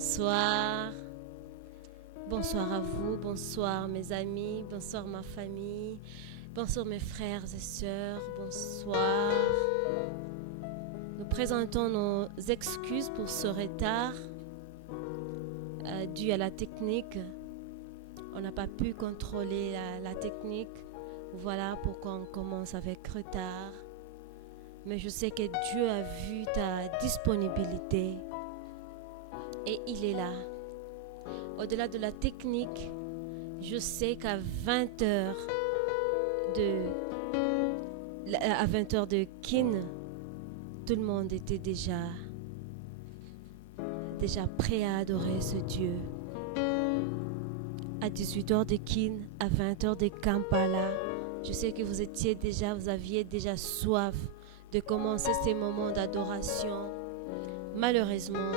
Bonsoir. Bonsoir à vous, bonsoir mes amis, bonsoir ma famille, bonsoir mes frères et sœurs, bonsoir. Nous présentons nos excuses pour ce retard dû à la technique. On n'a pas pu contrôler la technique. Voilà pourquoi on commence avec retard. Mais je sais que Dieu a vu ta disponibilité et il est là. Au-delà de la technique, je sais qu'à 20h de Kin, tout le monde était déjà prêt à adorer ce Dieu. À 18h de Kin, à 20h de Kampala, je sais que vous aviez déjà soif de commencer ces moments d'adoration. Malheureusement,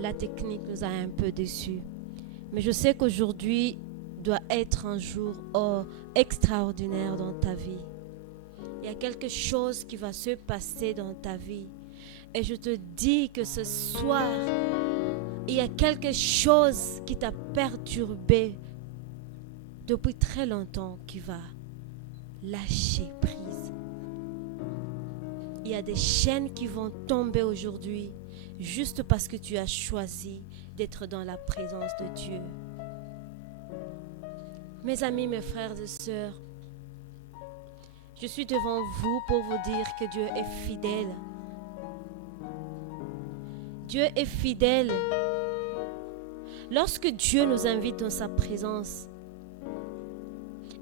la technique nous a un peu déçus. Mais je sais qu'aujourd'hui doit être un jour extraordinaire dans ta vie. Il y a quelque chose qui va se passer dans ta vie. Et je te dis que ce soir, il y a quelque chose qui t'a perturbé depuis très longtemps qui va lâcher prise. Il y a des chaînes qui vont tomber aujourd'hui juste parce que tu as choisi d'être dans la présence de Dieu. Mes amis, mes frères et sœurs, je suis devant vous pour vous dire que Dieu est fidèle. Dieu est fidèle. Lorsque Dieu nous invite dans sa présence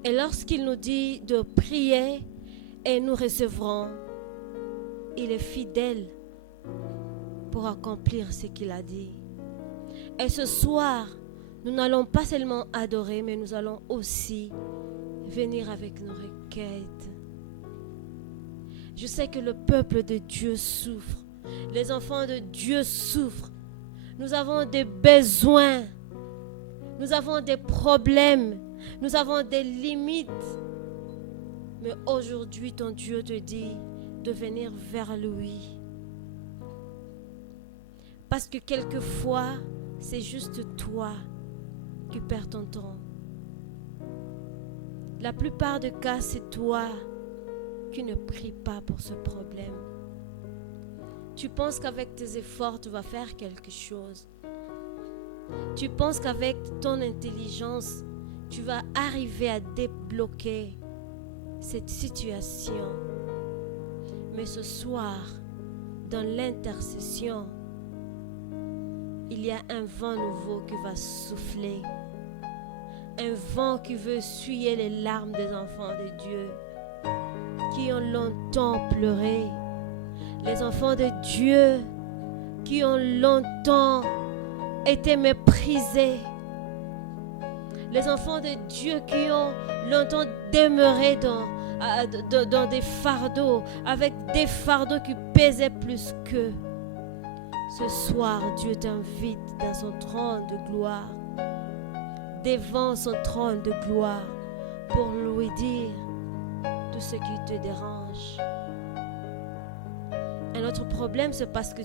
et lorsqu'il nous dit de prier et nous recevrons, il est fidèle pour accomplir ce qu'il a dit. Et ce soir, nous n'allons pas seulement adorer, mais nous allons aussi venir avec nos requêtes. Je sais que le peuple de Dieu souffre. Les enfants de Dieu souffrent. Nous avons des besoins. Nous avons des problèmes. Nous avons des limites. Mais aujourd'hui, ton Dieu te dit de venir vers lui. Parce que quelquefois, c'est juste toi qui perds ton temps. La plupart des cas, c'est toi qui ne pries pas pour ce problème. Tu penses qu'avec tes efforts, tu vas faire quelque chose. Tu penses qu'avec ton intelligence, tu vas arriver à débloquer cette situation. Mais ce soir, dans l'intercession, il y a un vent nouveau qui va souffler. Un vent qui veut essuyer les larmes des enfants de Dieu qui ont longtemps pleuré. Les enfants de Dieu qui ont longtemps été méprisés. Les enfants de Dieu qui ont longtemps demeuré dans des fardeaux, avec des fardeaux qui pesaient plus qu'eux. Ce soir, Dieu t'invite dans son trône de gloire, devant son trône de gloire, pour lui dire tout ce qui te dérange. Un autre problème, c'est parce que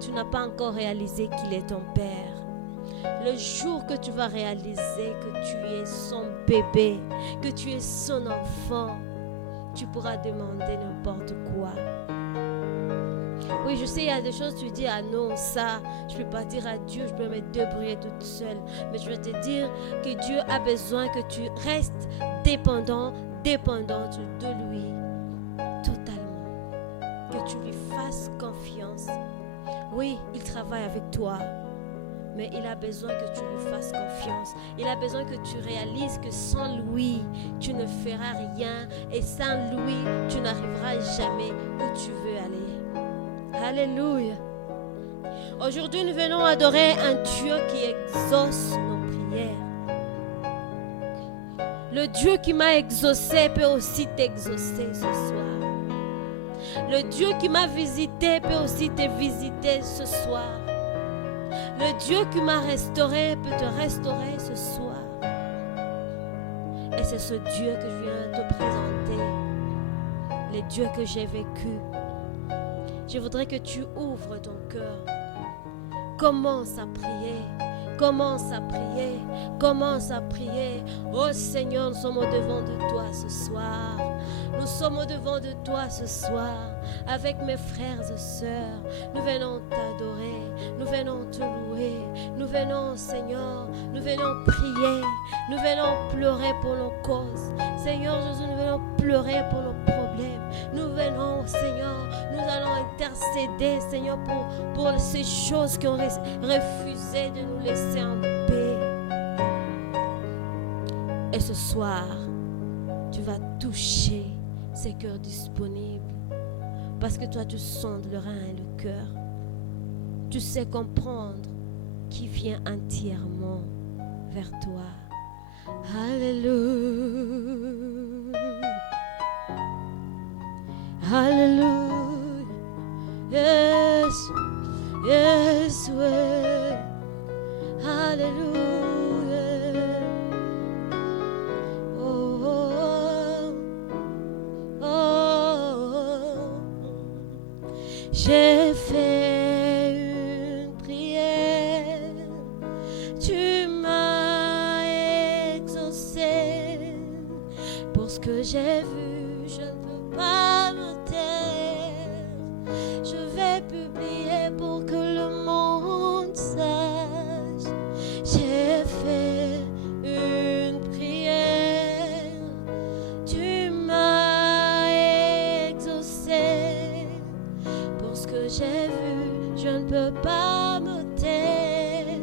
tu n'as pas encore réalisé qu'il est ton Père. Le jour que tu vas réaliser que tu es son bébé, que tu es son enfant, tu pourras demander n'importe quoi. Oui, je sais, il y a des choses, tu dis, ah non, ça, je ne peux pas dire à Dieu, je peux me débrouiller toute seule. Mais je vais te dire que Dieu a besoin que tu restes dépendante de lui, totalement. Que tu lui fasses confiance. Oui, il travaille avec toi, mais il a besoin que tu lui fasses confiance. Il a besoin que tu réalises que sans lui, tu ne feras rien. Et sans lui, tu n'arriveras jamais où tu veux aller. Alléluia. Aujourd'hui, nous venons adorer un Dieu qui exauce nos prières. Le Dieu qui m'a exaucé peut aussi t'exaucer ce soir. Le Dieu qui m'a visité peut aussi te visiter ce soir. Le Dieu qui m'a restauré peut te restaurer ce soir. Et c'est ce Dieu que je viens te présenter. Le Dieu que j'ai vécu. Je voudrais que tu ouvres ton cœur Commence à prier. Commence à prier. Commence à prier. Oh Seigneur, nous sommes au-devant de toi ce soir. Nous sommes au-devant de toi ce soir. Avec mes frères et sœurs, nous venons t'adorer. Nous venons te louer. Nous venons, Seigneur, nous venons prier. Nous venons pleurer pour nos causes. Seigneur Jésus, nous venons pleurer pour nos problèmes. Nous venons, Seigneur, nous allons intercéder, Seigneur, pour ces choses qui ont refusé de nous laisser en paix. Et ce soir, tu vas toucher ces cœurs disponibles. Parce que toi, tu sondes le rein et le cœur. Tu sais comprendre qui vient entièrement vers toi. Alléluia. Alléluia. Yes. Yes, ouais. Alléluia. Oh, oh, oh. J'ai fait une prière. Tu m'as exaucé. Pour ce que j'ai vu, je ne peux pas me taire. Je vais publier pour que le monde sache. J'ai fait une prière. Tu m'as exaucé. Pour ce que j'ai vu, je ne peux pas me taire.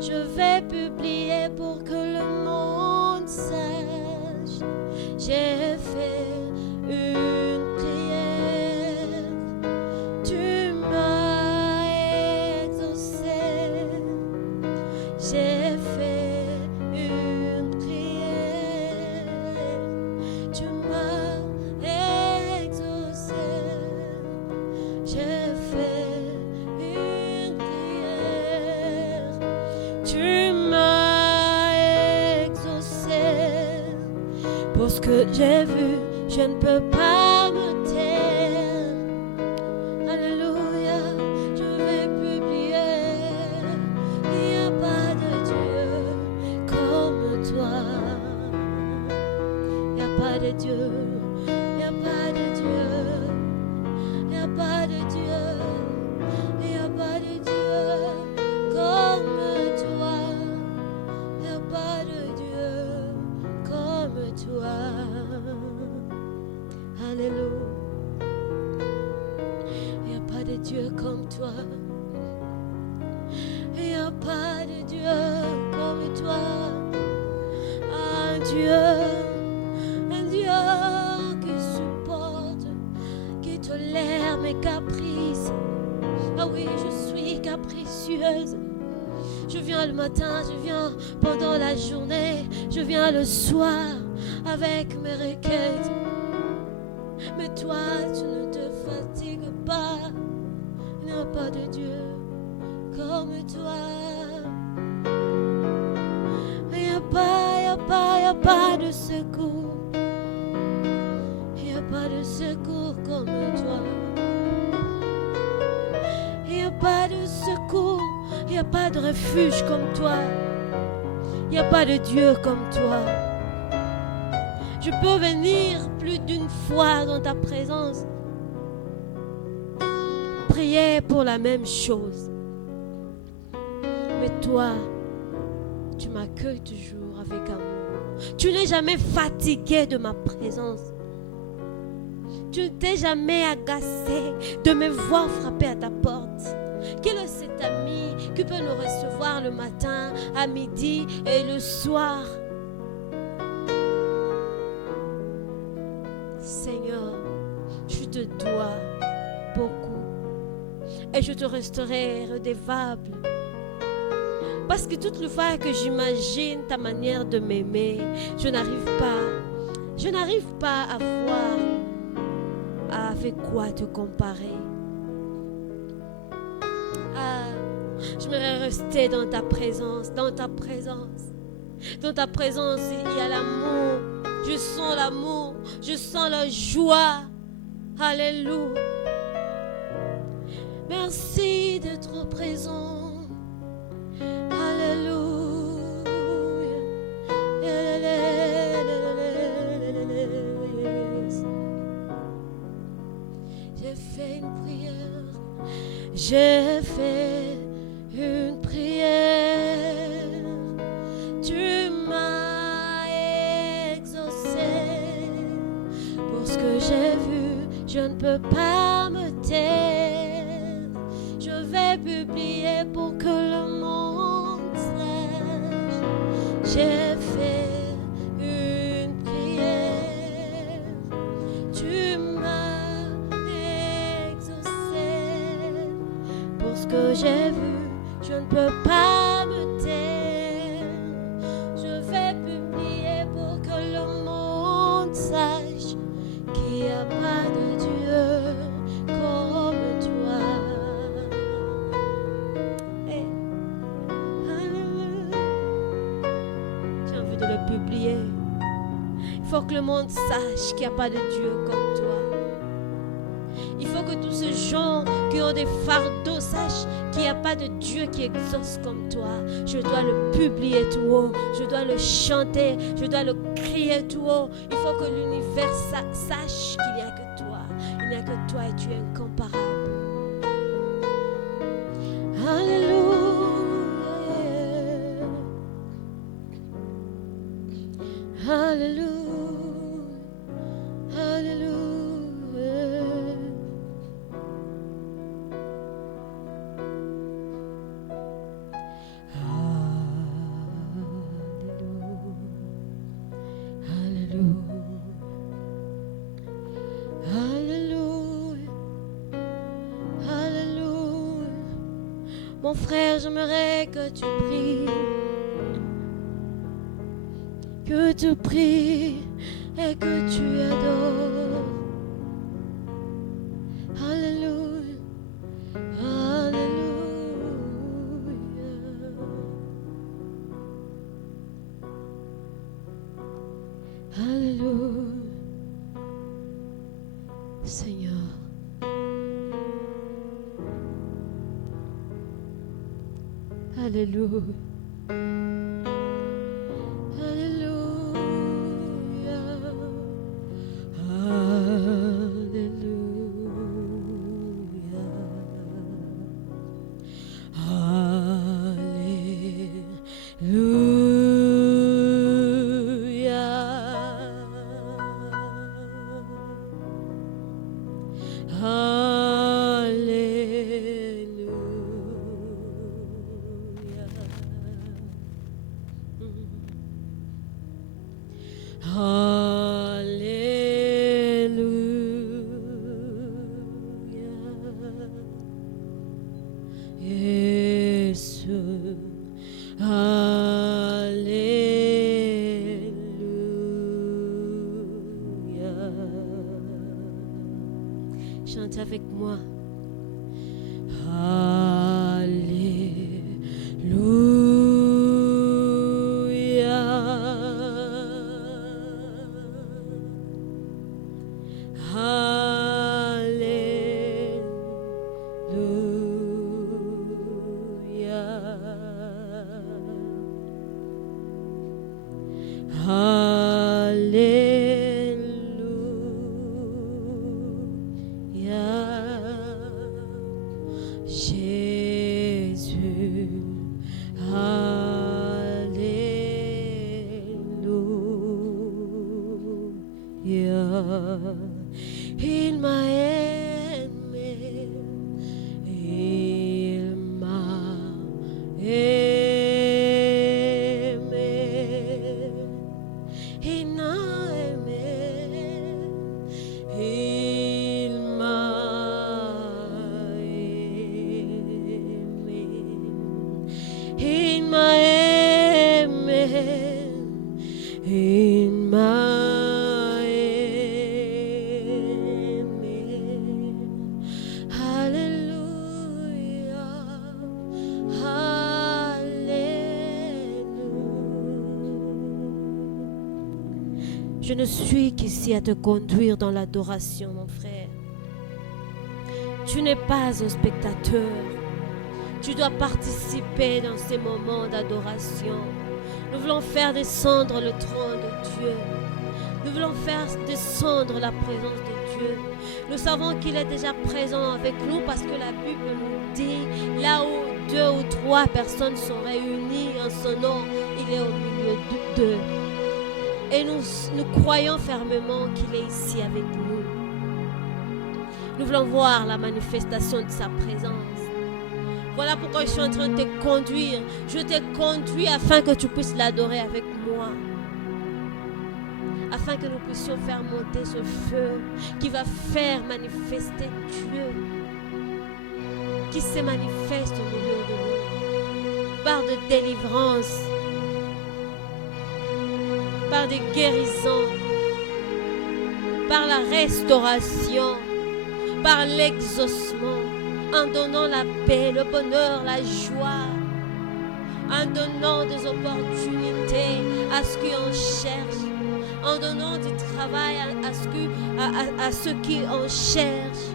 Je vais publier pour que le monde sache. J'ai fait une prière. Tu m'as exaucé. J'ai fait une prière. Tu m'as exaucé. J'ai fait une prière. Tu m'as exaucé. Pour ce que j'ai vu, je ne peux pas me taire. Alléluia, je vais publier. Il n'y a pas de Dieu comme toi. Il n'y a pas de Dieu. Il n'y a pas de Dieu. Il n'y a pas de Dieu. Il n'y a pas de Dieu comme toi. Il n'y a pas de Dieu comme toi. Alléluia. Il n'y a pas de Dieu comme toi. Il n'y a pas de Dieu comme toi. Un Dieu qui supporte, qui tolère mes caprices. Ah oui, je suis capricieuse. Je viens le matin, je viens pendant la journée, je viens le soir avec mes requêtes. Mais toi, tu ne te fatigues pas. Il n'y a pas de Dieu comme toi. Il n'y a pas de secours. Il n'y a pas de secours comme toi. Il n'y a pas de secours. Il n'y a pas de refuge comme toi. Il n'y a pas de Dieu comme toi. Je peux venir plus d'une fois dans ta présence, prier pour la même chose. Mais toi, tu m'accueilles toujours avec amour. Tu n'es jamais fatigué de ma présence. Tu ne t'es jamais agacé de me voir frapper à ta porte. Quel est cet ami qui peut nous recevoir le matin, à midi et le soir? Seigneur, je te dois beaucoup et je te resterai redevable. Parce que toutes les fois que j'imagine ta manière de m'aimer, je n'arrive pas à voir avec quoi te comparer. J'aimerais rester dans ta présence, dans ta présence. Dans ta présence, il y a l'amour. Je sens l'amour, je sens la joie. Alléluia. Merci d'être présent. J'ai fait une prière, tu m'as exaucé. Pour ce que j'ai vu, je ne peux pas me taire. Je vais publier pour que le monde sache. J'ai fait une prière, tu m'as exaucé. Pour ce que j'ai vu, je ne peux pas me taire. Je vais publier pour que le monde sache qu'il n'y a pas de Dieu comme toi. Hey. Alléluia. J'ai envie de le publier. Il faut que le monde sache qu'il n'y a pas de Dieu comme toi. Il faut que tous ces gens qui ont des fardeaux sachent qu'il n'y a pas de Dieu qui exauce comme toi. Je dois le publier tout haut. Je dois le chanter. Je dois le crier tout haut. Il faut que l'univers sache qu'il n'y a que toi. Il n'y a que toi et tu es incomparable. Alléluia. Alléluia. Alléluia. Mon frère, j'aimerais que tu pries et que tu adores. Alléluia, alléluia. Alléluia, Seigneur. Alléluia. Alléluia. Chante avec moi. Il m'a aimé, il m'a aimé, il m'a aimé, il m'a aimé, il m'a aimé, il m'a Je ne suis qu'ici à te conduire dans l'adoration, mon frère. Tu n'es pas un spectateur. Tu dois participer dans ces moments d'adoration. Nous voulons faire descendre le trône de Dieu. Nous voulons faire descendre la présence de Dieu. Nous savons qu'il est déjà présent avec nous parce que la Bible nous dit, là où 2 ou 3 personnes sont réunies en son nom, il est au milieu d'eux. Et nous croyons fermement qu'il est ici avec nous. Nous voulons voir la manifestation de sa présence. Voilà pourquoi je suis en train de te conduire. Je te conduis afin que tu puisses l'adorer avec moi. Afin que nous puissions faire monter ce feu qui va faire manifester Dieu. Qui se manifeste au milieu de nous. Par de délivrance. Par des guérisons. Par la restauration. Par l'exaucement. En donnant la paix, le bonheur, la joie. En donnant des opportunités à ceux qui en cherchent. En donnant du travail à ceux qui en cherchent.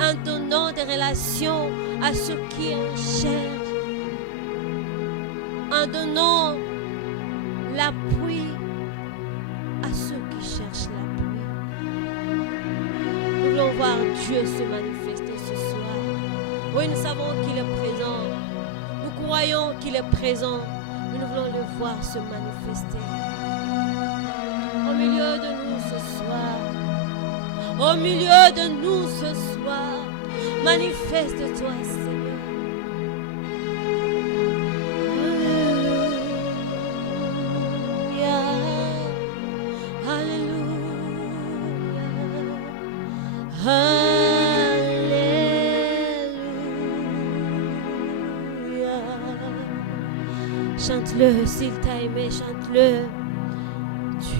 En donnant des relations à ceux qui en cherchent. En donnant l'appui à ceux qui cherchent l'appui. Nous voulons voir Dieu se manifester ce soir. Oui, nous savons qu'il est présent. Nous croyons qu'il est présent. Mais nous voulons le voir se manifester. Au milieu de nous ce soir. Au milieu de nous ce soir. Manifeste-toi, Seigneur. Alléluia. Alléluia. Chante-le, s'il t'a aimé, chante-le. Tu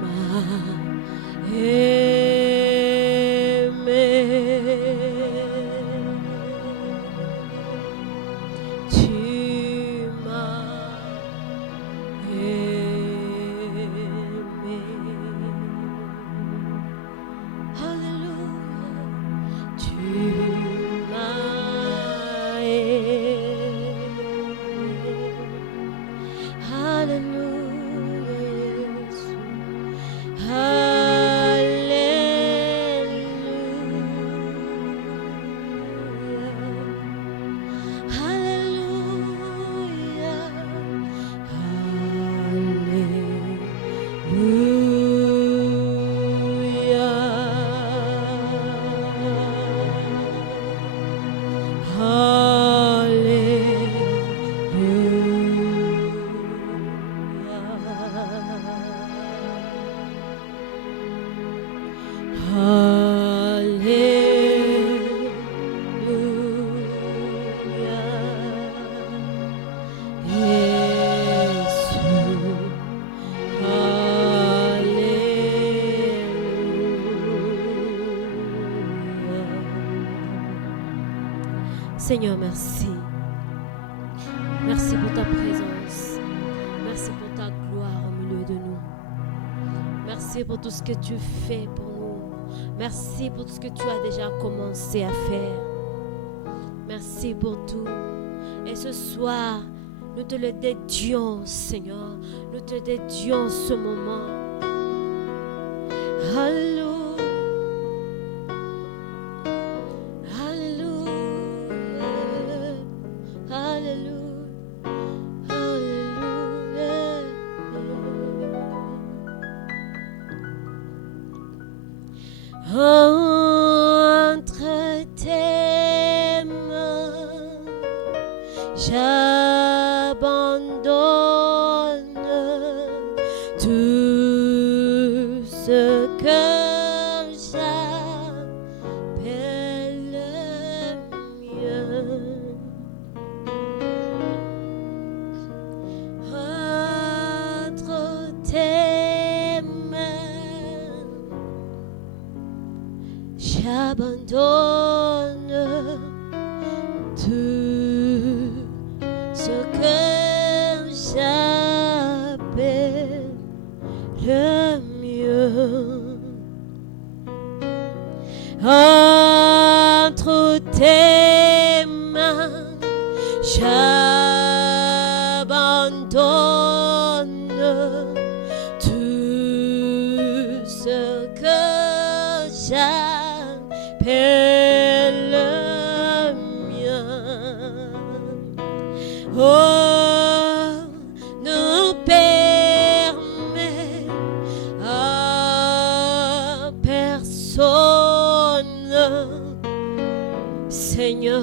m'as aimé. Tu m'as aimé. Alléluia. Tu m'as aimé. Alléluia, Jésus. Seigneur, merci. Merci pour ta présence. Merci pour ta gloire au milieu de nous. Merci pour tout ce que tu fais pour nous. Merci pour tout ce que tu as déjà commencé à faire. Merci pour tout. Et ce soir, nous te le dédions, Seigneur. Nous te dédions ce moment. Alléluia. Entre tes mains, j'abandonne tout ce que j'appelle le mien. Entre tes mains, j'abandonne tout ce que j'appelle le mieux. Entre tes mains, j'abandonne tout j'appelle le mien. Oh, ne permets à personne, Seigneur,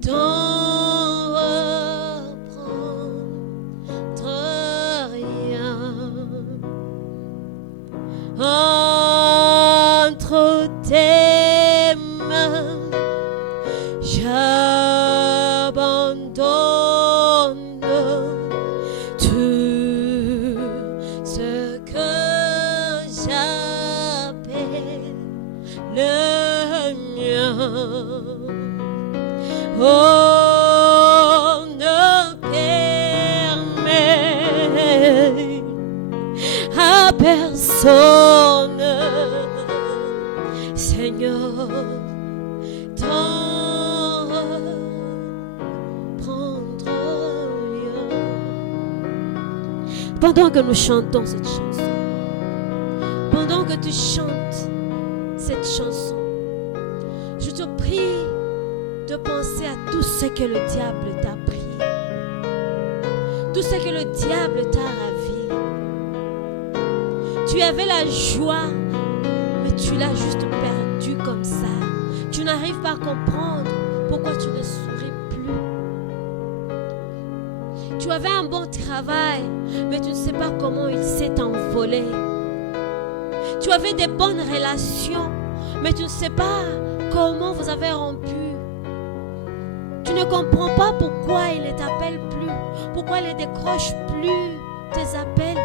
d'en reprendre rien. Entre tes mains, j'abandonne tout ce que j'appelle le mien. Oh, ne permets à personne, Seigneur, d'en reprendre rien. Pendant que nous chantons cette chanson, pendant que tu chantes cette chanson, je te prie de penser à tout ce que le diable t'a pris, tout ce que le diable t'a ravi. Tu avais la joie, mais tu l'as juste perdue comme ça. Tu n'arrives pas à comprendre pourquoi tu ne souris plus. Tu avais un bon travail, mais tu ne sais pas comment il s'est envolé. Tu avais des bonnes relations, mais tu ne sais pas comment vous avez rompu. Tu ne comprends pas pourquoi il ne t'appelle plus, pourquoi il ne décroche plus tes appels.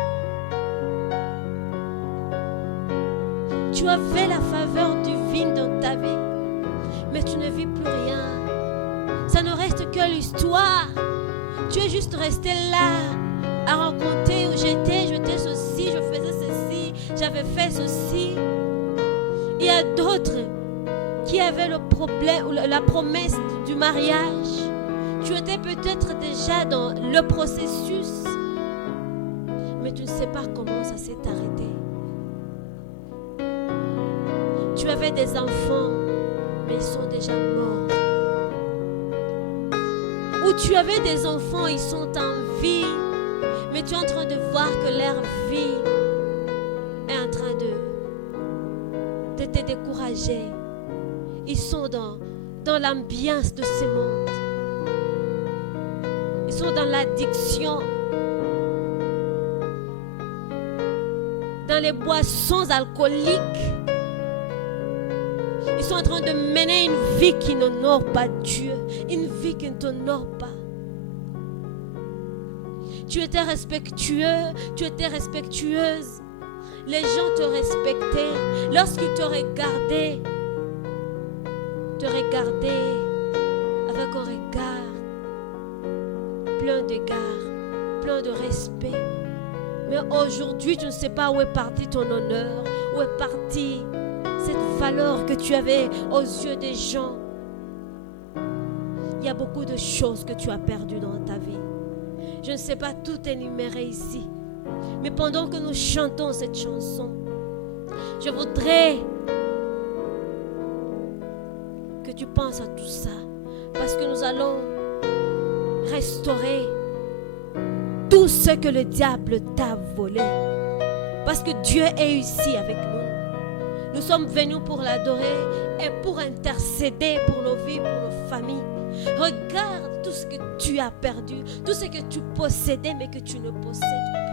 Tu avais la faveur divine dans ta vie, mais tu ne vis plus rien. Ça ne reste que l'histoire. Tu es juste resté là à raconter où j'étais ceci, je faisais ceci, j'avais fait ceci. Il y a d'autres qui avaient le problème ou la promesse du mariage. Tu étais peut-être déjà dans le processus, mais tu ne sais pas comment ça s'est arrêté. Tu avais des enfants, mais ils sont déjà morts. Ou tu avais des enfants, ils sont en vie, mais tu es en train de voir que leur vie est en train de te décourager. Ils sont dans l'ambiance de ce monde. Ils sont dans l'addiction, dans les boissons alcooliques. Ils sont en train de mener une vie qui n'honore pas Dieu, une vie qui ne t'honore pas. Tu étais respectueux, tu étais respectueuse. Les gens te respectaient. Lorsqu'ils te regardaient avec un regard plein d'égard, plein de respect. Mais aujourd'hui, tu ne sais pas où est parti ton honneur, où est partie cette valeur que tu avais aux yeux des gens. Il y a beaucoup de choses que tu as perdues dans ta vie. Je ne sais pas tout énumérer ici. Mais pendant que nous chantons cette chanson, je voudrais que tu penses à tout ça. Parce que nous allons restaurer tout ce que le diable t'a volé. Parce que Dieu est ici avec nous. Nous sommes venus pour l'adorer et pour intercéder pour nos vies, pour nos familles. Regarde tout ce que tu as perdu, tout ce que tu possédais mais que tu ne possèdes plus.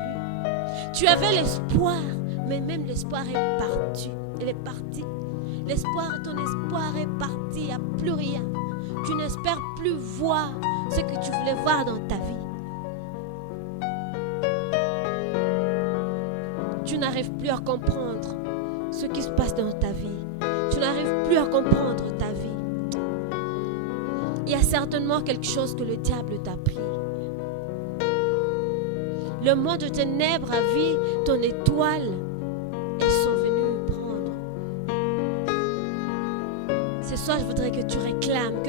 Tu avais l'espoir, mais même l'espoir est parti. Elle est partie. L'espoir, ton espoir est parti, il n'y a plus rien. Tu n'espères plus voir ce que tu voulais voir dans ta vie. Tu n'arrives plus à comprendre ce qui se passe dans ta vie. Tu n'arrives plus à comprendre ta vie. Il y a certainement quelque chose que le diable t'a pris. Le monde de ténèbres a vu ton étoile et ils sont venus prendre. Ce soir, je voudrais que tu réclames.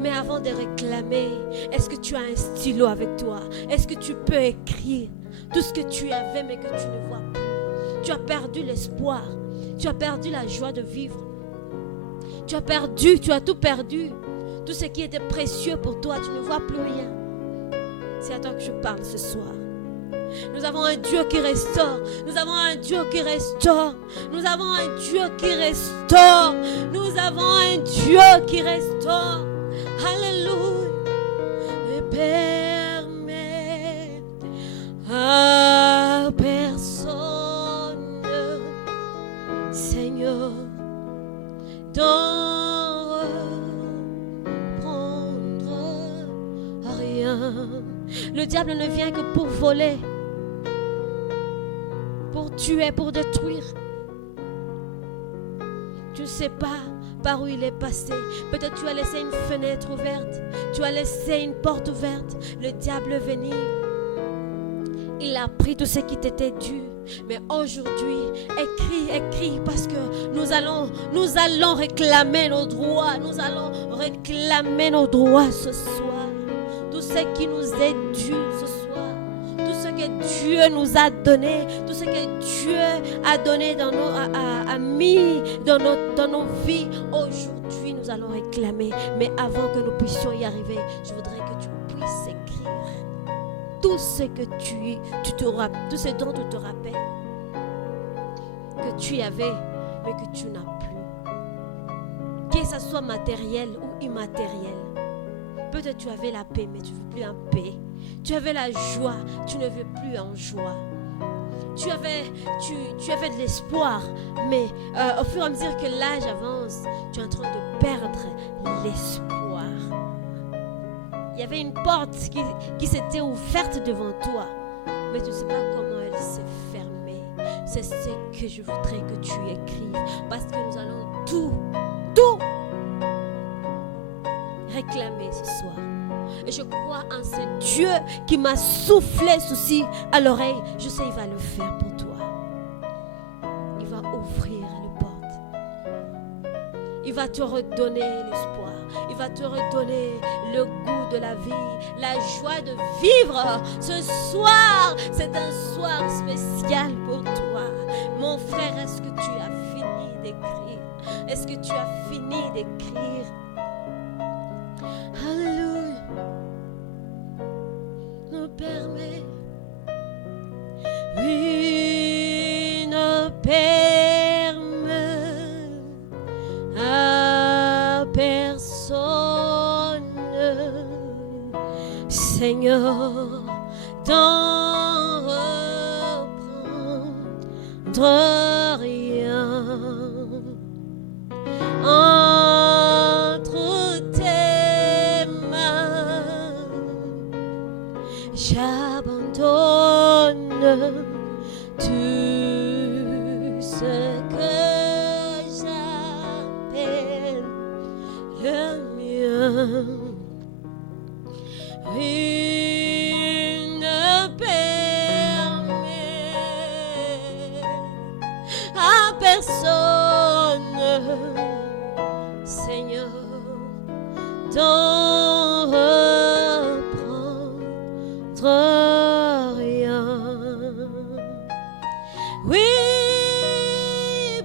Mais avant de réclamer, est-ce que tu as un stylo avec toi? Est-ce que tu peux écrire tout ce que tu avais mais que tu ne vois plus? Tu as perdu l'espoir. Tu as perdu la joie de vivre. Tu as perdu, tu as tout perdu. Tout ce qui était précieux pour toi, tu ne vois plus rien. C'est à toi que je parle ce soir. Nous avons un Dieu qui restaure. Nous avons un Dieu qui restaure. Nous avons un Dieu qui restaure. Nous avons un Dieu qui restaure. Alléluia. Ne permets à personne, Seigneur, d'en reprendre rien. Le diable ne vient que pour voler, pour tuer, pour détruire. Tu ne sais pas par où il est passé. Peut-être tu as laissé une fenêtre ouverte. Tu as laissé une porte ouverte. Le diable est venu. Il a pris tout ce qui t'était dû. Mais aujourd'hui, écris parce que nous allons réclamer nos droits. Nous allons réclamer nos droits ce soir. Tout ce qui nous est dû ce soir. Tout ce que Dieu nous a donné. Tout ce que Dieu a donné a mis dans nos vies. Aujourd'hui, nous allons réclamer. Mais avant que nous puissions y arriver, je voudrais que tu puisses écrire tout ce que tout ce dont tu te rappelles que tu avais, mais que tu n'as plus. Que ce soit matériel ou immatériel. Peut-être tu avais la paix, mais tu ne veux plus en paix. Tu avais la joie, tu ne veux plus en joie. Tu avais de l'espoir, mais au fur et à mesure que l'âge avance, tu es en train de perdre l'espoir. Il y avait une porte qui s'était ouverte devant toi, mais tu ne sais pas comment elle s'est fermée. C'est ce que je voudrais que tu écrives, parce que nous allons tout réclamer ce soir. Et je crois en ce Dieu qui m'a soufflé ceci à l'oreille. Je sais, il va le faire pour toi. Il va ouvrir les portes. Il va te redonner l'espoir. Il va te redonner le goût de la vie, la joie de vivre. Ce soir, c'est un soir spécial pour toi. Mon frère, est-ce que tu as fini d'écrire? Est-ce que tu as fini d'écrire? Alléluia. Ne permet, oui, ne permet à personne, Seigneur, d'en reprendre rien. Entre tes mains, j'abandonne tout ce que j'appelle le mien. Il ne permet à personne, Seigneur, d'en reprendre rien. Oui,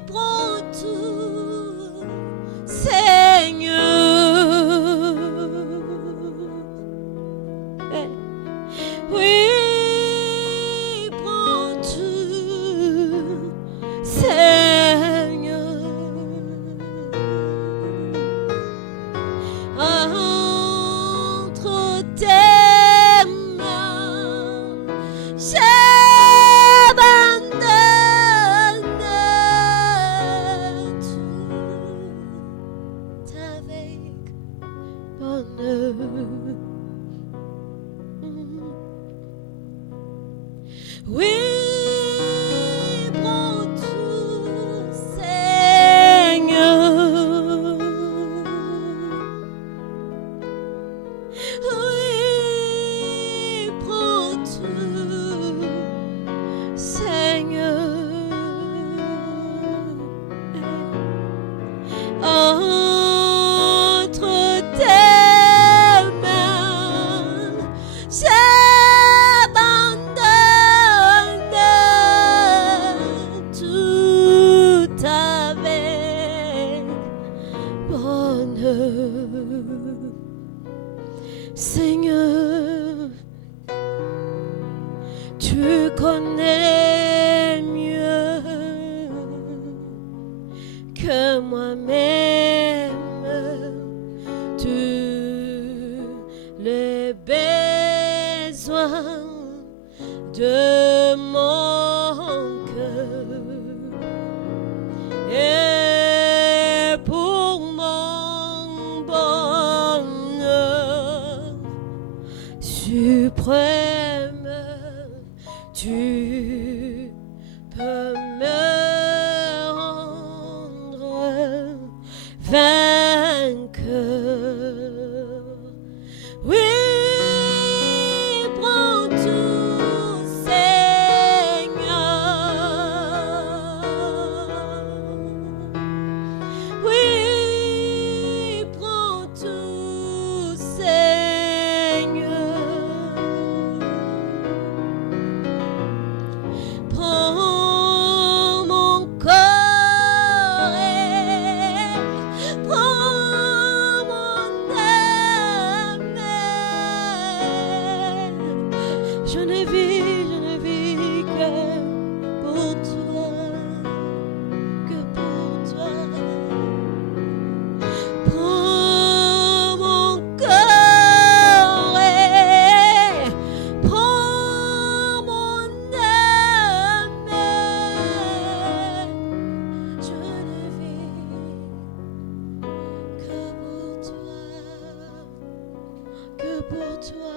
prends tout, Seigneur. Oui, prends tout, Seigneur. Entre tes mains, j'abandonne tout avec bonheur. Oui, prends tout, Seigneur. Oui, prends tout, Seigneur. Entre tes mains, j'abandonne Tu connais mieux que moi-même tous les besoins de mon cœur. Et pour mon bonheur suprême, tu peux me rendre vainqueur. Oui, prends tout, Seigneur. Oui, prends tout, Seigneur. Prends mon corps et prends mon âme. Je ne vis que pour toi, que pour toi. Prends mon corps et prends mon âme. Je ne vis que pour toi, que pour toi,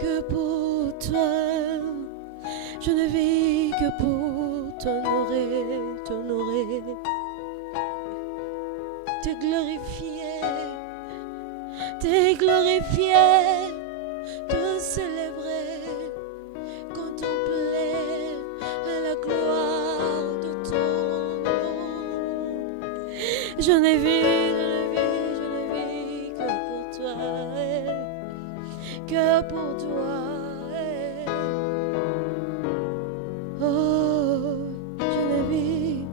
que pour toi. Je ne vis que pour t'honorer, t'honorer, te glorifier, te célébrer, contempler à la gloire de ton nom. Je ne vis que pour toi, que pour toi. Oh, je ne vis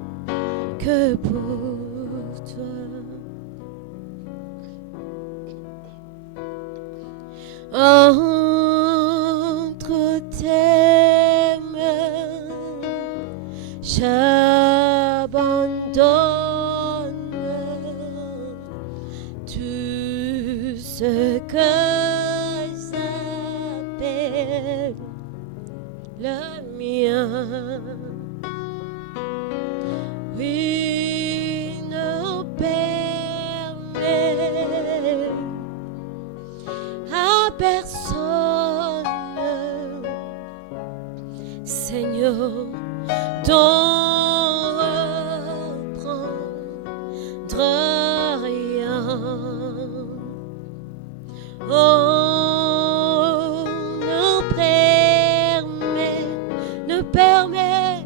que pour toi. Entre tes mains, j'abandonne tout ce que j'appelle le mien. Oui, ne permets à personne, Seigneur, d'en reprendre rien. Oh, ne permets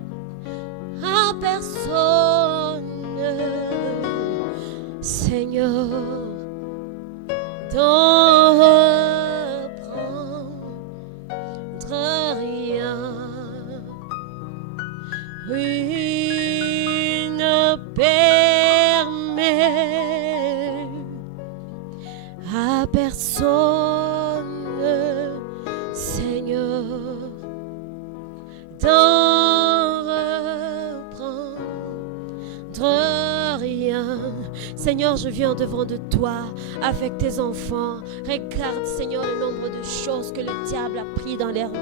à personne, Seigneur, d'en reprendre rien. Oui, ne permets à personne, Seigneur, d'en reprendre rien. Seigneur, je viens devant de toi avec tes enfants. Regarde, Seigneur, le nombre de choses que le diable a pris dans leur vie.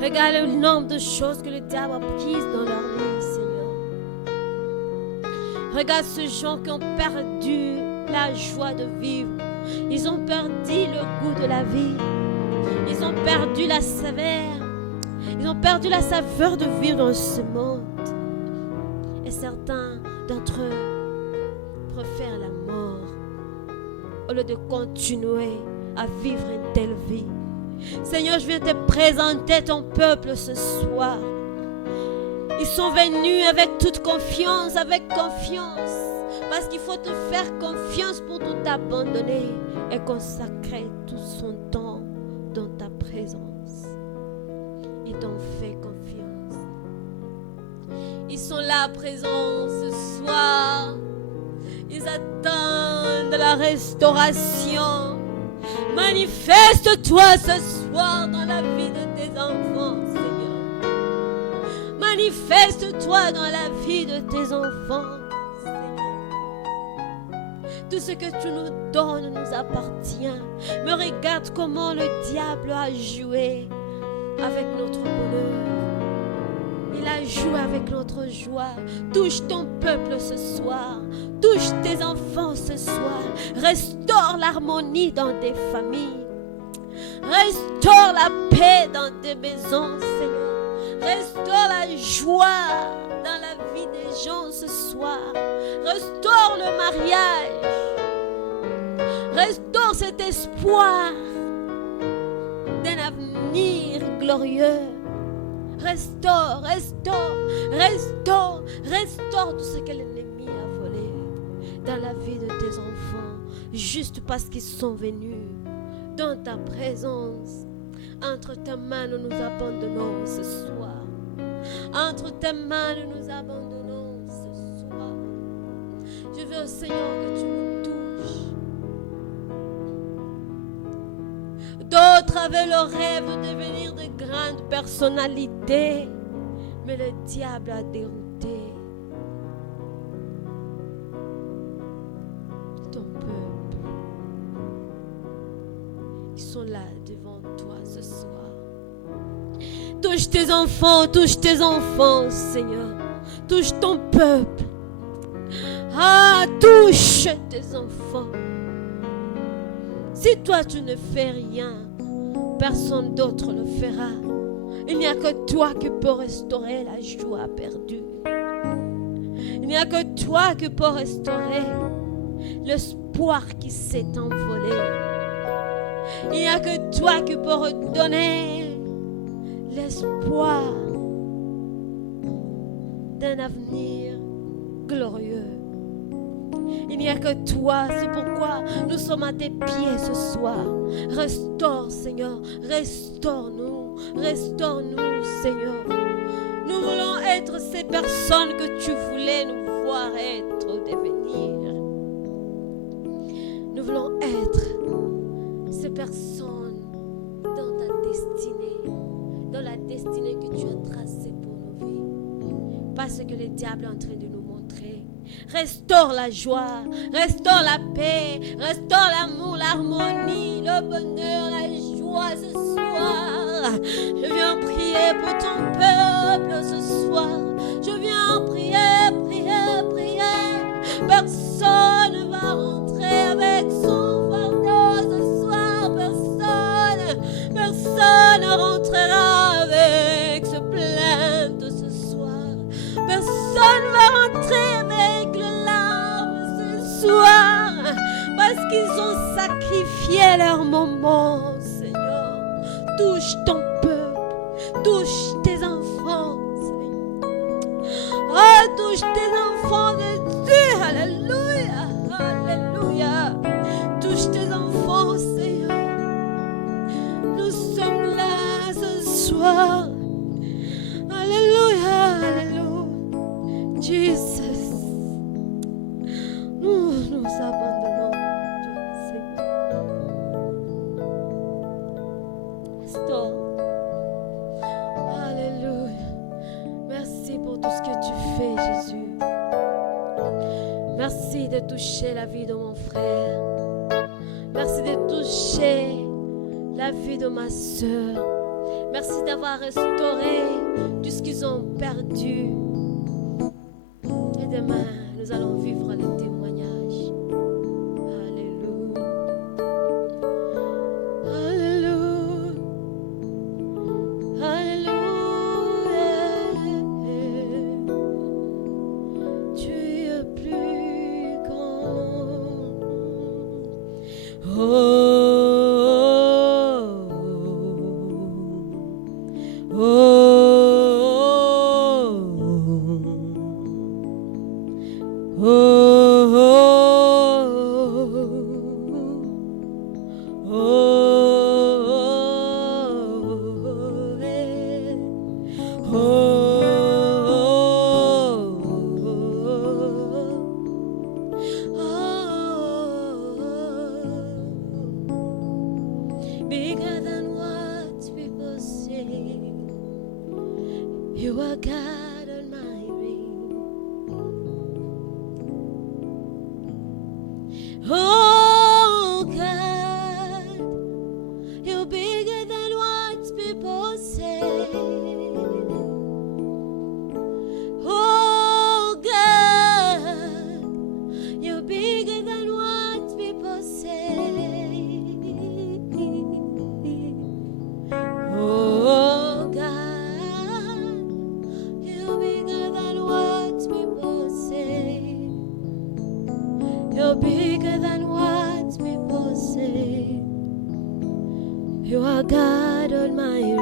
Regarde le nombre de choses que le diable a prises dans leur vie, Seigneur. Regarde ces gens qui ont perdu la joie de vivre. Ils ont perdu le goût de la vie. Ils ont perdu la saveur. Ils ont perdu la saveur de vivre dans ce monde. Et certains d'entre eux préfèrent la mort au lieu de continuer à vivre une telle vie. Seigneur, je viens te présenter ton peuple ce soir. Ils sont venus avec toute confiance, parce qu'il faut te faire confiance pour tout abandonner et consacrer tout son temps dans ta présence. Ils t'ont fait confiance. Ils sont là présents ce soir. Ils attendent la restauration. Manifeste-toi ce soir. espoir dans la vie de tes enfants, Seigneur. Manifeste-toi dans la vie de tes enfants, Seigneur. Tout ce que tu nous donnes nous appartient. Mais regarde comment le diable a joué avec notre bonheur. Il a joué avec notre joie. Touche ton peuple ce soir. Touche tes enfants ce soir. Restaure l'harmonie dans tes familles. Restaure la paix dans tes maisons, Seigneur. Restaure la joie dans la vie des gens ce soir. Restaure le mariage. Restaure cet espoir d'un avenir glorieux. Restaure, restaure, restaure, restaure tout ce que l'ennemi a volé dans la vie de tes enfants, juste parce qu'ils sont venus dans ta présence. Entre tes mains, nous nous abandonnons ce soir. Entre tes mains, nous nous abandonnons ce soir. Je veux, Seigneur, que tu nous touches. D'autres avaient le rêve de devenir de grandes personnalités, mais le diable a dérouté ton peuple. Ils sont là devant toi ce soir. Touche tes enfants, Seigneur. Touche ton peuple. Ah, touche tes enfants. Si toi tu ne fais rien, personne d'autre le fera. Il n'y a que toi qui peux restaurer la joie perdue. Il n'y a que toi qui peux restaurer l'espoir qui s'est envolé. Il n'y a que toi qui peux redonner l'espoir d'un avenir glorieux. Il n'y a que toi, c'est pourquoi nous sommes à tes pieds ce soir. Restaure, Seigneur, restaure-nous, Seigneur. Nous voulons être ces personnes que tu voulais nous voir être ou devenir. Nous voulons être ces personnes dans ta destinée, dans la destinée que tu as tracée pour nos vies. Pas ce que le diable est en train de nous montrer. Restaure la joie, restaure la paix, restaure l'amour, l'harmonie, le bonheur, la joie ce soir. Je viens prier pour ton peuple ce soir. Je viens prier. Personne ne va rentrer avec son fardeau ce soir. Personne ne rentrera avec ce plainte ce soir. Personne ne va rentrer avec le larmes ce soir. Parce qu'ils ont sacrifié leur moment, Seigneur. Touche ton peuple. Touche tes enfants, Seigneur. Oh, touche tes enfants de Dieu. Alléluia. Alléluia. Touche tes enfants, Seigneur. Nous sommes là ce soir. Alléluia. Alléluia. Jesus. Nous nous abandonnons. Restaure. Alléluia. Merci pour tout ce que tu fais, Jésus. Merci de toucher la vie de mon frère. Merci de toucher la vie de ma soeur. Merci d'avoir restauré tout ce qu'ils ont perdu. Et demain, nous allons vivre le témoignage. Alléluia. Alléluia. Alléluia. Tu es plus grand. Oh. Bigger than what You are God Almighty. Oh God, you're bigger than what people say. Oh God, you're bigger than what people say. Oh God, you're bigger than what people say. You're bigger than what people say. You are God Almighty.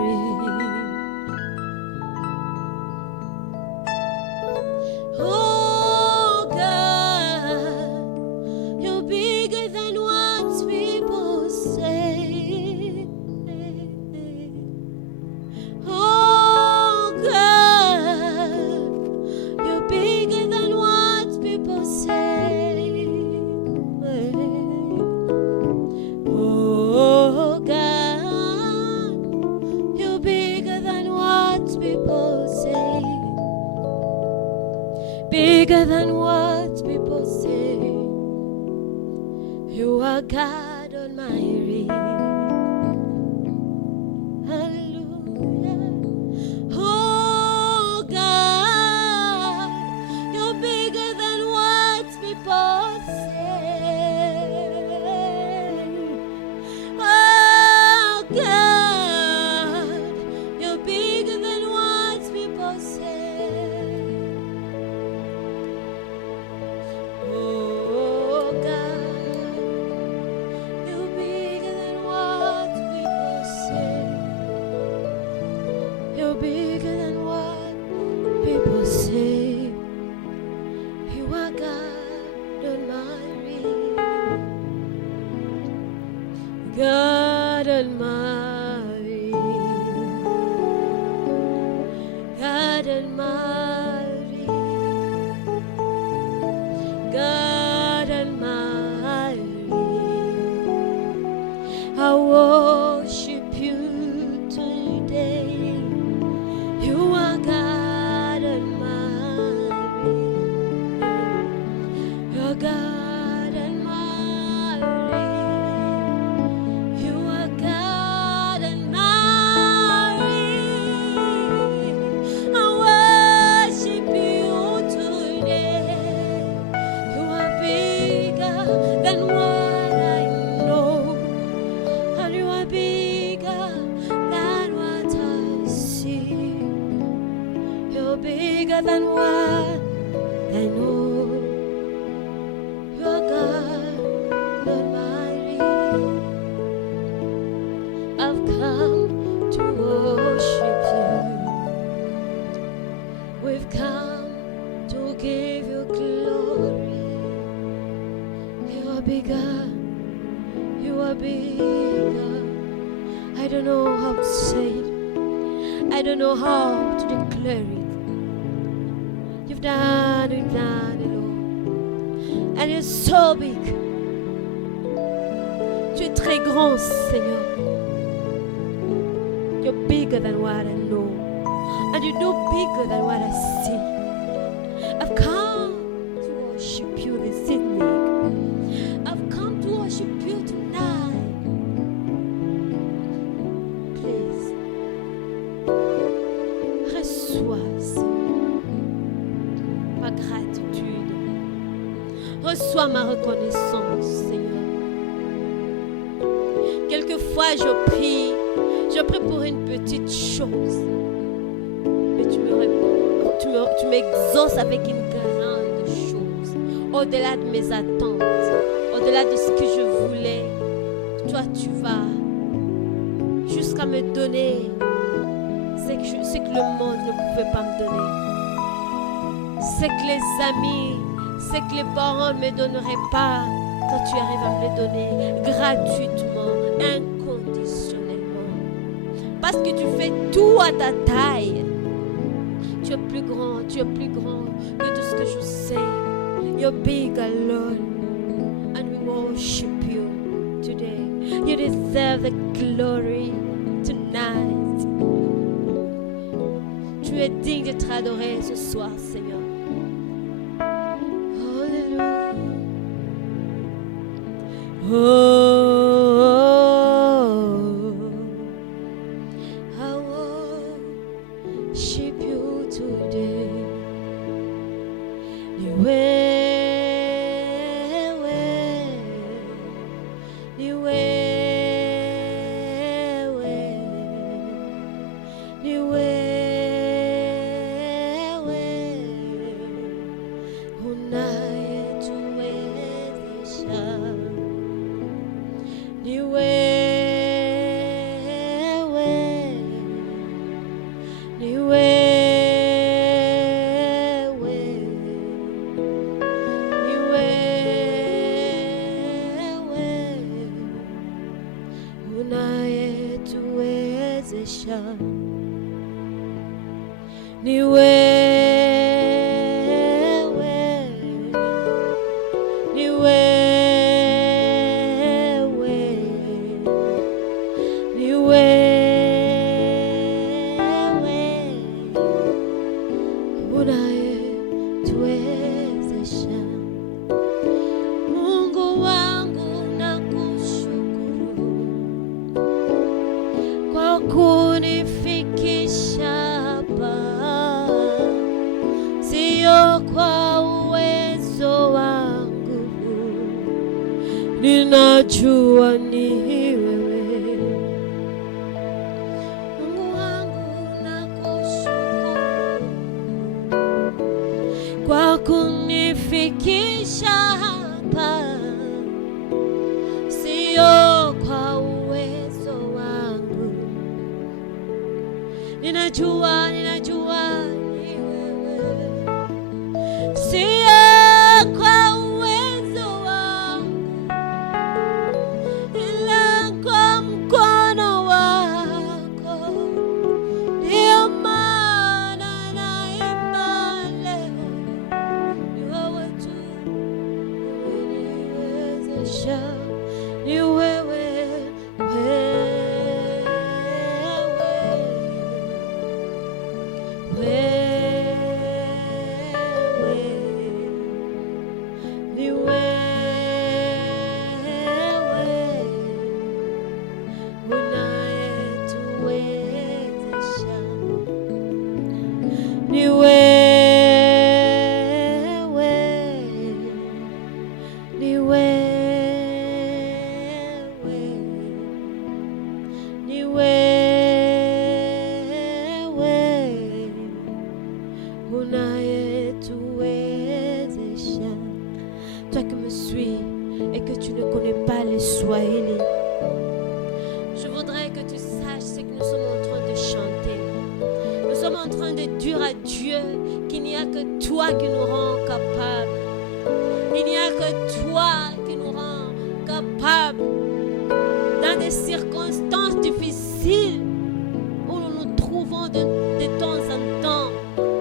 Oh God, you're bigger than what people say. Oh God, you're bigger than what people say. Oh God, you're bigger than what people say. Bigger than what people say. You are God Almighty. Hallelujah. Oh God, you're bigger than what people say. Oh God, you're bigger than what people say. Oh God, you're bigger than what people say. You're bigger than what people say. You are God Almighty. God Almighty. God Almighty. God Almighty. I worship you today. You are God Almighty. You're God Almighty. You are God Almighty. I worship you today. You are bigger than what I know. And you are bigger than what I see. You're bigger than what I know. You're God Almighty. I've come to worship you. We've come to give you glory. You are bigger. You are bigger. I don't know how to say it. I don't know how to declare it. You've done it, Lord. And you're so big. Tu es très grand, Seigneur. You're bigger than what I know. And you do bigger than what I see. I've come to worship you this evening. I've come to worship you tonight. Please. Reçois, Seigneur, ma gratitude. Reçois ma reconnaissance, Seigneur. Quelquefois, je prie pour une petite chose. Mais tu me réponds, tu m'exauces avec une grande chose. Au-delà de mes attentes, au-delà de ce que je voulais, toi, tu vas jusqu'à me donner ce que le monde ne pouvait pas me donner. Ce que les amis, ce que les parents ne me donneraient pas, toi, tu arrives à me le donner gratuitement, inconditionnellement. Parce que tu fais tout à ta taille. Tu es plus grand que tout ce que je sais. You're bigger, Lord, and we worship you today. You deserve the glory tonight. Tu es digne d'être adoré ce soir, Seigneur. Alléluia. I worship you today. Ni unayetuwezesha. Mungu wangu nakushukuru kwa kunifikisha hapa, sio kwa uwezo wangu, ninajua ni wewe. Mungu wangu nakushukuru kwa kunifikisha hapa, sio kwa uwezo wangu, ninajua ni wewe, sio kwa uwezo wangu, ila kwa mkono wako. Ndio maana naimba leo, ni wewe tu umeniwezesha, ni wewe, toi qui me suis et que tu ne connais pas le Swahili, je voudrais que tu saches ce que nous sommes en train de chanter. Nous sommes en train de dire à Dieu qu'il n'y a que toi qui nous rend capables. Il n'y a que toi qui nous rend capables dans des circonstances difficiles où nous nous trouvons de temps en temps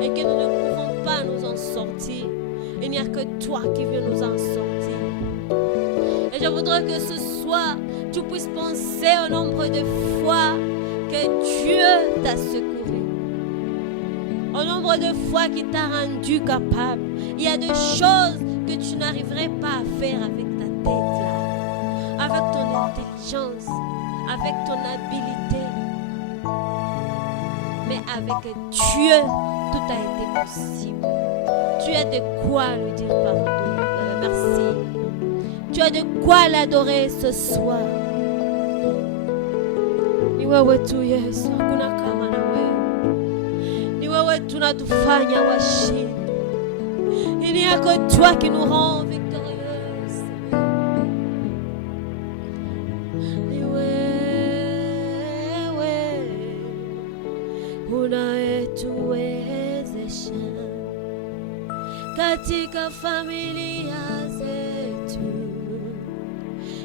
et que nous ne pouvons pas nous en sortir. Il n'y a que toi qui viens nous en sortir. Et je voudrais que ce soir, tu puisses penser au nombre de fois que Dieu t'a secouru, au nombre de fois qu'il t'a rendu capable. Il y a des choses que tu n'arriverais pas à faire avec ta tête là, avec ton intelligence, avec ton habileté. Mais avec Dieu, tout a été possible. Tu as de quoi lui dire pardon, merci. Tu as de quoi l'adorer ce soir. Ni wewe tu Yesu, hakuna kama na wewe. Ni wewe tunatufanya washindi. Il n'y a que toi qui nous rend victorieux. Ni wewe unayetuwezesha katika familia zetu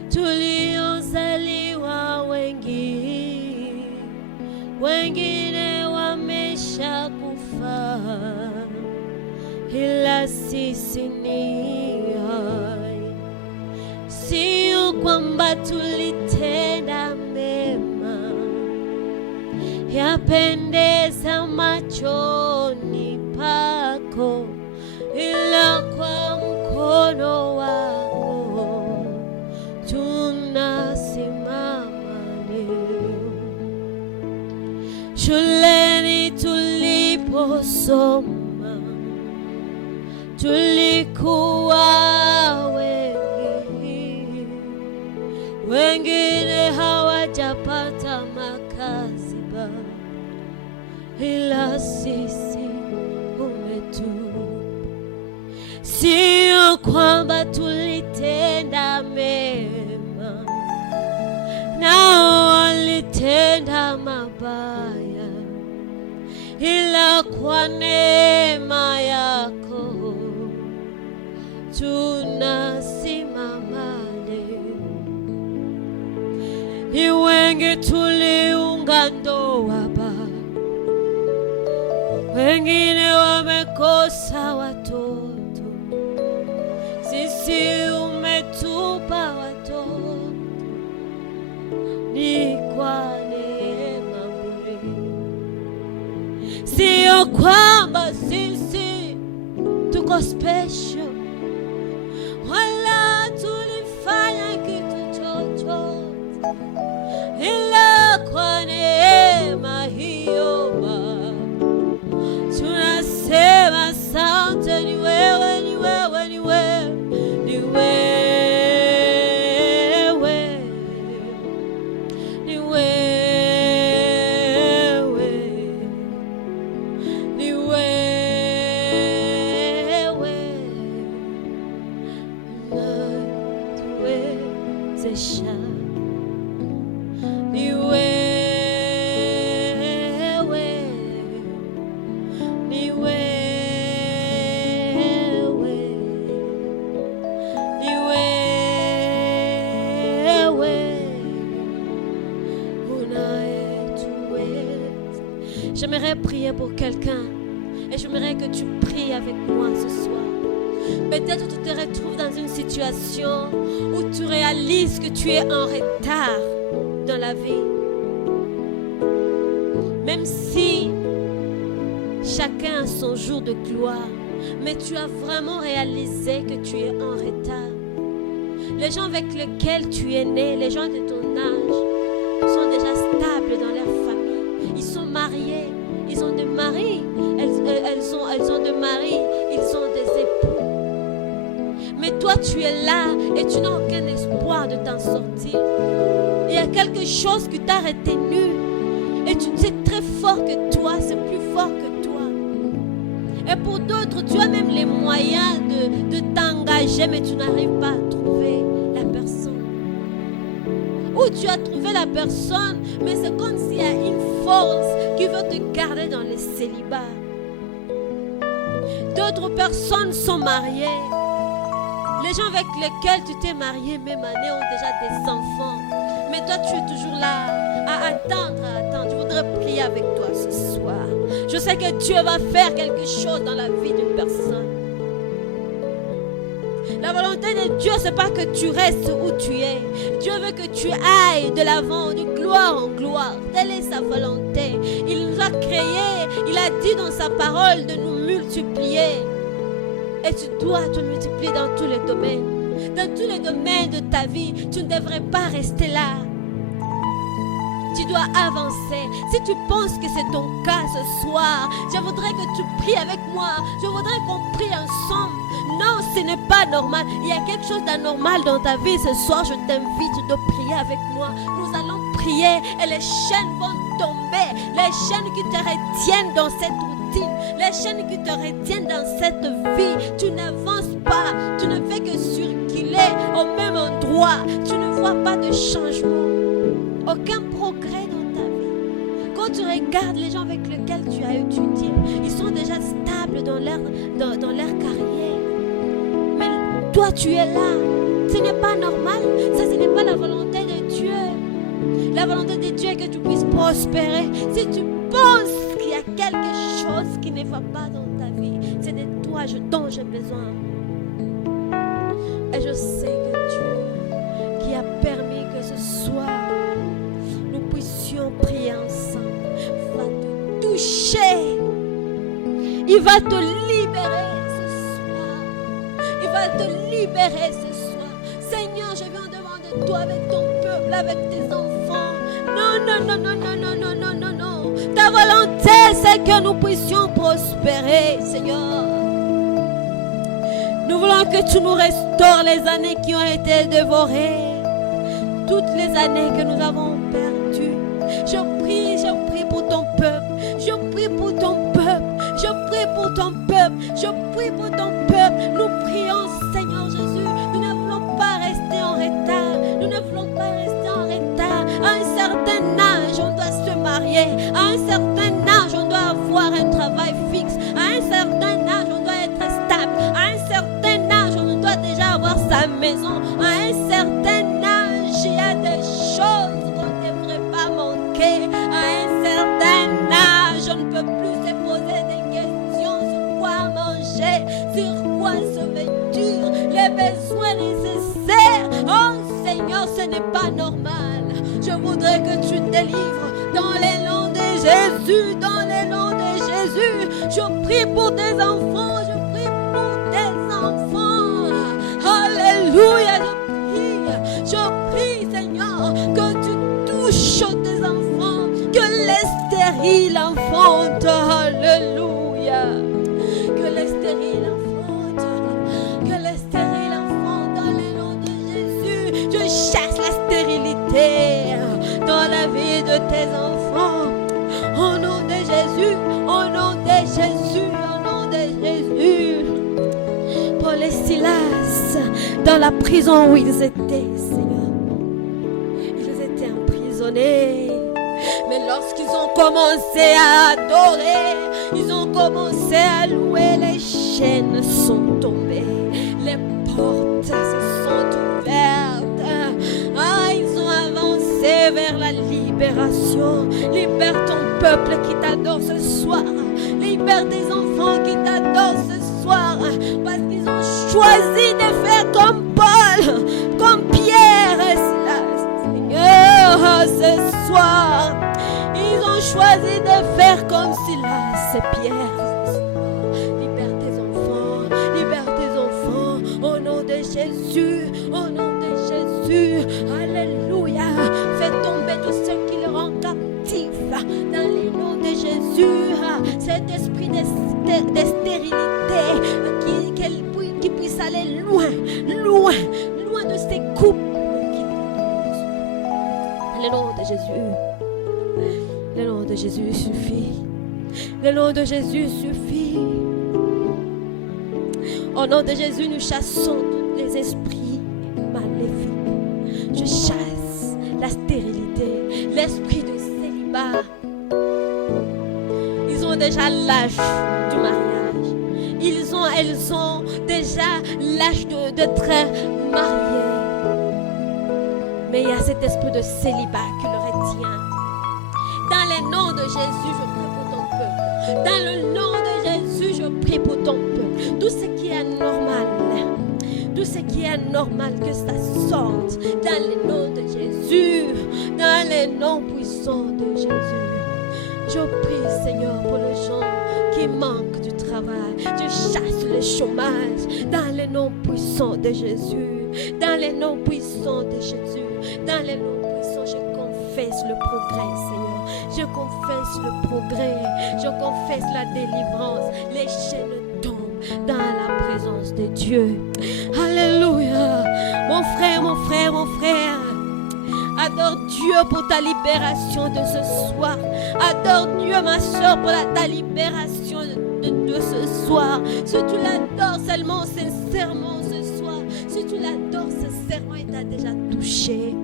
tuliozaliwa wengi, wengine wamesha kufa, ila sisi ni hai. Sio kwamba tulitenda mema, yapendeza machoni pako, ila kwa mkono wako tunasimama leo. Shuleni tuliposoma tulikuwa wengi, wengine hawajapata makazi bado, ila sisi umetupa. Sio kwamba tulitenda mema nao walitenda mabaya, ila kwa neema yako tunasimama leo. Ni wengi tuliunga ndoa baba, wengine wamekosa watoto, sisi umetupa watoto, ni kwa neema bure. Sio kwamba sisi tuko special, wala tulifanya kitu chochote, ila kwa neema hiyo Baba tunasema asante. Ni wewe, ni wewe, ni wewe, ni wewe, ni wewe, ni wewe unatuwezesha, ni wewe, ni wewe, ni wewe unayetuweza. J'aimerais prier pour quelqu'un et j'aimerais que tu pries avec moi ce soir. Peut-être tu te retrouves dans une situation où tu réalises que tu es en retard dans la vie. Même si chacun a son jour de gloire, mais tu as vraiment réalisé que tu es en retard. Les gens avec lesquels tu es né, les gens de ton âge, sont déjà stables dans leur famille. Ils sont mariés, ils ont des maris, elles ont des maris, ils ont des époux. Mais toi tu es là et tu n'as aucun espoir de t'en sortir. Il y a quelque chose qui t'a retenu et tu sais très fort que toi, c'est plus fort que toi. Et pour d'autres, tu as même les moyens de t'engager, mais tu n'arrives pas à trouver la personne. Ou tu as trouvé la personne, mais c'est comme s'il y a une force qui veut te garder dans le célibat. D'autres personnes sont mariées. Les gens avec lesquels tu t'es marié, même année, ont déjà des enfants. Mais toi, tu es toujours là à attendre. Je voudrais prier avec toi ce soir. Je sais que Dieu va faire quelque chose dans la vie d'une personne. La volonté de Dieu, ce n'est pas que tu restes où tu es. Dieu veut que tu ailles de l'avant, de gloire en gloire. Telle est sa volonté. Il nous a créés. Il a dit dans sa parole de nous multiplier. Et tu dois te multiplier dans tous les domaines. Dans tous les domaines de ta vie, tu ne devrais pas rester là. Tu dois avancer. Si tu penses que c'est ton cas ce soir, je voudrais que tu pries avec moi. Je voudrais qu'on prie ensemble. Non, ce n'est pas normal. Il y a quelque chose d'anormal dans ta vie ce soir. Je t'invite de prier avec moi. Nous allons prier et les chaînes vont tomber. Les chaînes qui te retiennent dans cette routine. Les chaînes qui te retiennent dans cette vie. Tu n'avances pas. Tu ne fais que circuler au même endroit. Tu ne vois pas de changement. Aucun progrès dans ta vie. Quand tu regardes les gens avec lesquels tu as étudié, ils sont déjà stables dans leur carrière. Mais toi, tu es là. Ce n'est pas normal. Ça, ce n'est pas la volonté de Dieu. La volonté de Dieu est que tu puisses prospérer. Si tu penses qu'il y a quelque chose qui ne va pas dans ta vie, c'est de toi dont j'ai besoin. Et je sais que Dieu qui a permis que ce soir, nous puissions prier ensemble, Il va te libérer ce soir. Il va te libérer ce soir. Seigneur, je viens devant de toi avec ton peuple, avec tes enfants. Non, non, non, non, non, non, non, non, non, non. Ta volonté, c'est que nous puissions prospérer, Seigneur. Nous voulons que tu nous restaures les années qui ont été dévorées. Toutes les années que nous avons perdues. Je prie pour ton peuple. Je prie pour ton peuple. Je prie pour ton peuple. Je prie pour ton peuple. Nous prions, Seigneur Jésus. Nous ne voulons pas rester en retard. Nous ne voulons pas rester en retard. À un certain âge, on doit se marier. À un certain âge, on doit avoir un travail fixe. À un certain âge, on doit être stable. À un certain âge, on doit déjà avoir sa maison. À un certain âge, il y a des choses qu'on ne devrait pas manquer. À un certain âge, on ne peut plus se poser des questions sur quoi manger, sur quoi se vêtir, les besoins nécessaires. Oh Seigneur, ce n'est pas normal. Je voudrais que tu délivres dans les noms de Jésus, dans les noms de Jésus. Je prie pour tes enfants, je prie pour tes enfants. Alléluia, je prie Seigneur, que tu touches tes enfants, que les stériles enfantent. Alléluia, que les stériles enfantent, que les stériles enfantent dans les noms de Jésus. Je chasse la stérilité dans la vie de tes enfants. Au nom de Jésus, au nom de Jésus, au nom de Jésus. Paul et Silas, dans la prison où ils étaient, Seigneur, ils étaient emprisonnés. Mais lorsqu'ils ont commencé à adorer, ils ont commencé à louer, les chaînes sont tombées, les portes se sont ouvertes. Ah, ils ont avancé vers la libération. Libère ton peuple qui t'adore ce soir. Libère tes enfants qui t'adorent ce soir. Parce qu'ils ont choisi de faire comme Paul, comme Pierre et Silas. Seigneur, ce soir, ils ont choisi de faire comme Silas et Pierre. Libère tes enfants, au nom de Jésus, au nom de Jésus. Alléluia. Fais tomber tout ce qui les rend captifs dans les noms de Jésus. Cet esprit de stérilité qui puisse aller loin, loin, loin de ces couples. Le nom de Jésus. Le nom de Jésus suffit. Le nom de Jésus suffit. Au nom de Jésus, nous chassons tous les esprits maléfiques. Je chasse la stérilité, l'esprit de célibat. Ils ont déjà l'âge du mariage. Elles ont déjà l'âge d'être mariées. Mais il y a cet esprit de célibat qui le retient. Dans le nom de Jésus, je prie pour ton peuple. Dans le nom de Jésus, je prie pour ton peuple. Tout ce qui est anormal, tout ce qui est anormal, que ça sorte dans le nom de Jésus, dans le nom puissant de Jésus. Je prie, Seigneur, pour les gens qui manquent du travail. Je chasse le chômage dans le nom puissant de Jésus. Dans le nom puissant de Jésus. Dans le nom puissant, je confesse le progrès, Seigneur. Je confesse le progrès. Je confesse la délivrance. Les chaînes tombent dans la présence de Dieu. Alléluia. Mon frère, mon frère, mon frère. Adore Dieu pour ta libération de ce soir. Adore Dieu, ma soeur, pour ta libération de ce soir. Si tu l'adores seulement, sincèrement ce soir. Si tu l'adores sincèrement, il t'a déjà touché.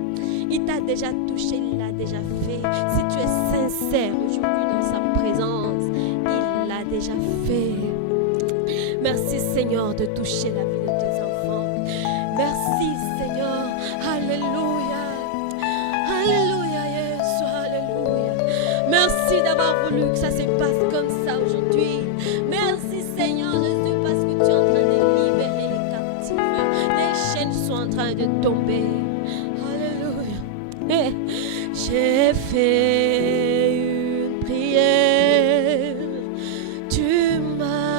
Il t'a déjà touché, il l'a déjà fait. Si tu es sincère aujourd'hui dans sa présence, il l'a déjà fait. Merci Seigneur de toucher la vie de tes enfants. Merci Seigneur. Alléluia. Alléluia, Jésus, alléluia. Merci d'avoir voulu que ça se passe comme ça aujourd'hui. Merci Seigneur Jésus parce que tu es en train de libérer les captifs. Les chaînes sont en train de tomber. Alléluia. J'ai fait une prière. Tu m'as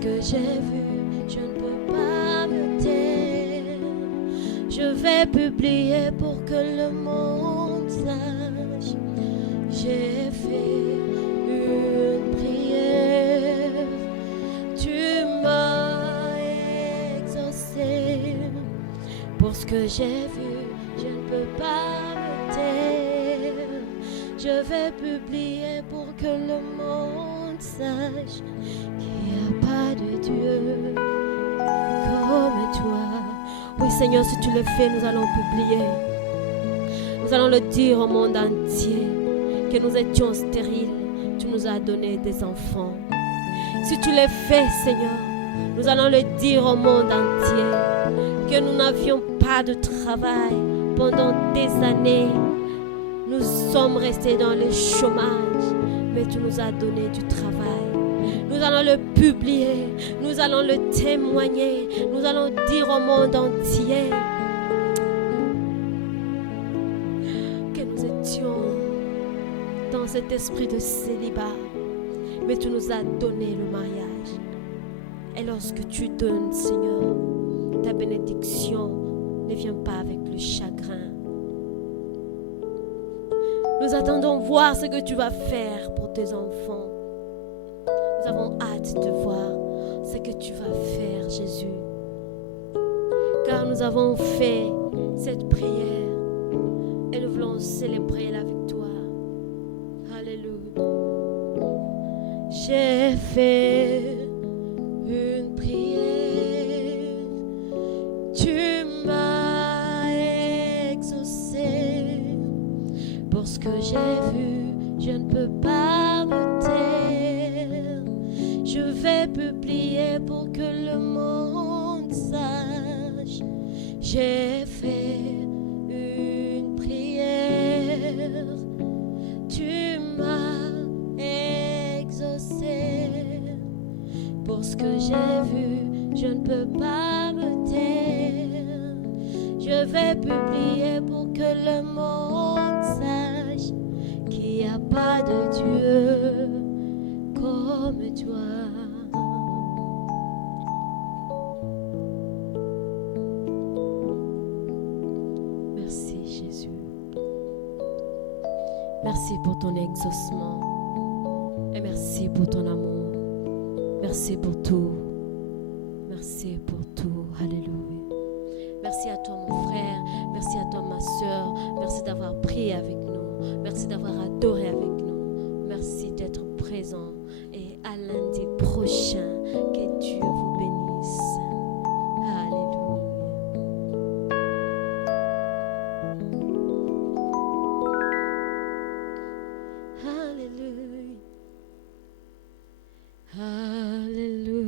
que j'ai vu, je ne peux pas me taire. Je vais publier pour que le monde sache. J'ai fait une prière, tu m'as exaucé. Pour ce que j'ai vu, je ne peux pas me taire. Je vais publier pour que le monde sache qu'il n'y a pas de Dieu comme toi. Oui Seigneur, si tu le fais, nous allons publier. Nous allons le dire au monde entier que nous étions stériles. Tu nous as donné des enfants. Si tu le fais, Seigneur, nous allons le dire au monde entier que nous n'avions pas de travail pendant des années. Nous sommes restés dans le chômage, mais tu nous as donné du travail. Nous allons le publier, nous allons le témoigner, nous allons dire au monde entier que nous étions dans cet esprit de célibat, mais tu nous as donné le mariage. Et lorsque tu donnes, Seigneur, ta bénédiction ne vient pas avec le chagrin. Nous attendons voir ce que tu vas faire pour tes enfants. Nous avons hâte de voir ce que tu vas faire, Jésus. Car nous avons fait cette prière et nous voulons célébrer la victoire. Alléluia. J'ai fait une prière, tu m'as exaucé. Pour ce que j'ai vu, je ne peux pas me taire. Je vais publier pour que le monde sache. J'ai fait une prière, tu m'as exaucé. Pour ce que j'ai vu, je ne peux pas me taire. Je vais publier pour que le monde sache qu'il n'y a pas de Dieu comme toi. Merci Jésus. Merci pour ton exaucement. Et merci pour ton amour. Merci pour tout. Merci pour tout. Alléluia. Merci à toi mon frère. Merci à toi ma soeur. Merci d'avoir prié avec nous. Merci d'avoir adoré avec nous. Merci d'être présent. Et à lundi prochain, que Dieu vous bénisse. Alléluia. Alléluia. Alléluia.